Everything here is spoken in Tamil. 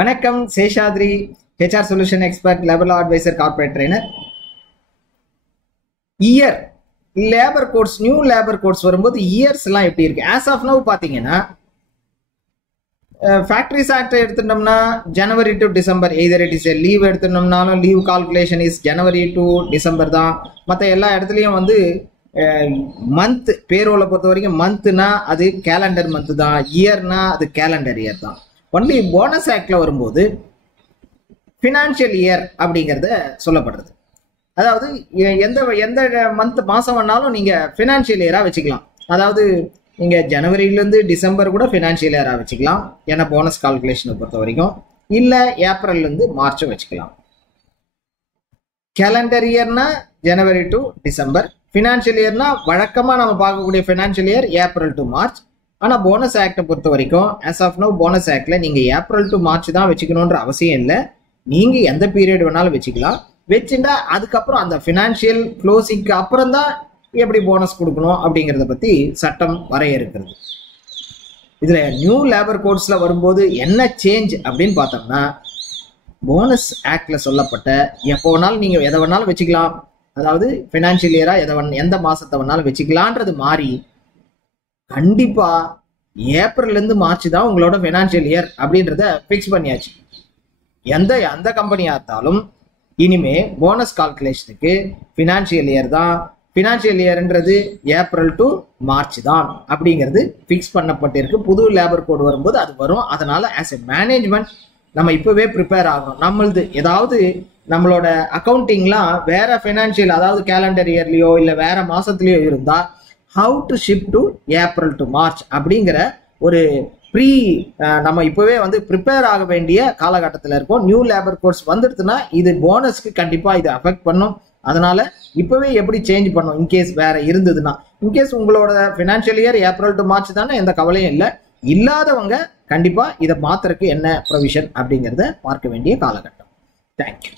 வணக்கம். Seshadri, HR solution expert, level adviser, corporate trainer. Year labour codes, new labour codes வரும்போது இயர்ஸ் எல்லாம் எப்படி இருக்கு? ஆஸ் ஆஃப் நவ் பாத்தீங்கன்னா ஃபேக்டரிஸ் ஆக்ட் எடுத்துட்டோம்னா January to December, either it is a leave எடுத்துட்டோம்னாலும் leave calculation is January to December தான். மற்ற எல்லா இடத்துலையும் வந்து மந்த் பேரோலை பொறுத்த வரைக்கும் மந்த்னா அது கேலண்டர் மந்த் தான், இயர்னா அது கேலண்டர் இயர் தான். ஒன்லி போனஸ் ஆக்ட்ல வரும்போது ஃபினான்ஷியல் இயர் அப்படிங்கிறத சொல்லப்படுறது. அதாவது எந்த எந்த மந்த் மாதம் வேணாலும் நீங்கள் ஃபினான்ஷியல் இயராக வச்சுக்கலாம். அதாவது நீங்கள் ஜனவரியிலேருந்து டிசம்பர் கூட ஃபினான்ஷியல் இயராக வச்சுக்கலாம், ஏன்னா போனஸ் கால்குலேஷனை பொறுத்த வரைக்கும். இல்லை ஏப்ரல்லேருந்து மார்ச்சும் வச்சுக்கலாம். கேலண்டர் இயர்னா ஜனவரி டு டிசம்பர், ஃபினான்ஷியல் இயர்னா வழக்கமாக நம்ம பார்க்கக்கூடிய financial year April to March. ஆனால் போனஸ் ஆக்டை பொறுத்த வரைக்கும் ஆஸ் ஆஃப் நோ போனஸ் ஆக்டில் நீங்கள் ஏப்ரல் டு மார்ச் தான் வச்சுக்கணுன்ற அவசியம் இல்லை. நீங்கள் எந்த பீரியட் வேணாலும் வச்சுக்கலாம். வச்சுட்டா அதுக்கப்புறம் அந்த ஃபினான்ஷியல் க்ளோசிங்க்கு அப்புறம் தான் எப்படி போனஸ் கொடுக்கணும் அப்படிங்கிறத பற்றி சட்டம் வரையறுக்கிறது. இதில் நியூ லேபர் கோட்ஸில் வரும்போது என்ன சேஞ்ச் அப்படின்னு பார்த்தோம்னா, போனஸ் ஆக்ட்ல சொல்லப்பட்ட எப்போ வேணாலும் நீங்கள் எதை வேணாலும் வச்சுக்கலாம், அதாவது ஃபினான்ஷியல் இயராக எந்த மாதத்தை வேணாலும் வச்சுக்கலான்றது மாறி கண்டிப்பா ஏப்ரல்லேருந்து மார்ச் தான் உங்களோட ஃபினான்ஷியல் இயர் அப்படின்றத ஃபிக்ஸ் பண்ணியாச்சு. எந்த கம்பெனியாக இருந்தாலும் இனிமே போனஸ் கால்குலேஷனுக்கு ஃபினான்ஷியல் இயர் தான், ஃபினான்ஷியல் இயர்ன்றது ஏப்ரல் டு மார்ச் தான் அப்படிங்கிறது ஃபிக்ஸ் பண்ணப்பட்டிருக்கு. புது லேபர் கோடு வரும்போது அது வரும். அதனால ஆஸ் எ மேனேஜ்மெண்ட் நம்ம இப்போவே ப்ரிப்பேர் ஆகணும். நம்மளது ஏதாவது நம்மளோட அக்கௌண்டிங்லாம் வேற ஃபினான்ஷியல், அதாவது கேலண்டர் இயர்லையோ இல்லை வேற மாசத்துலயோ இருந்தால் how to shift to April to March அப்படிங்கிற ஒரு நம்ம இப்போவே வந்து ப்ரிப்பேர் ஆக வேண்டிய காலகட்டத்தில் இருக்கும். நியூ லேபர் கோட்ஸ் வந்துடுதுன்னா இது போனஸ்க்கு கண்டிப்பாக இது அஃபெக்ட் பண்ணும். அதனால இப்போவே எப்படி சேஞ்ச் பண்ணும் இன்கேஸ் வேற இருந்ததுன்னா. இன்கேஸ் உங்களோட financial year April to March தானே, எந்த கவலையும் இல்லை. இல்லாதவங்க கண்டிப்பாக இதை மாத்துறதுக்கு என்ன ப்ரொவிஷன் அப்படிங்கிறத பார்க்க வேண்டிய காலகட்டம். தேங்க்யூ.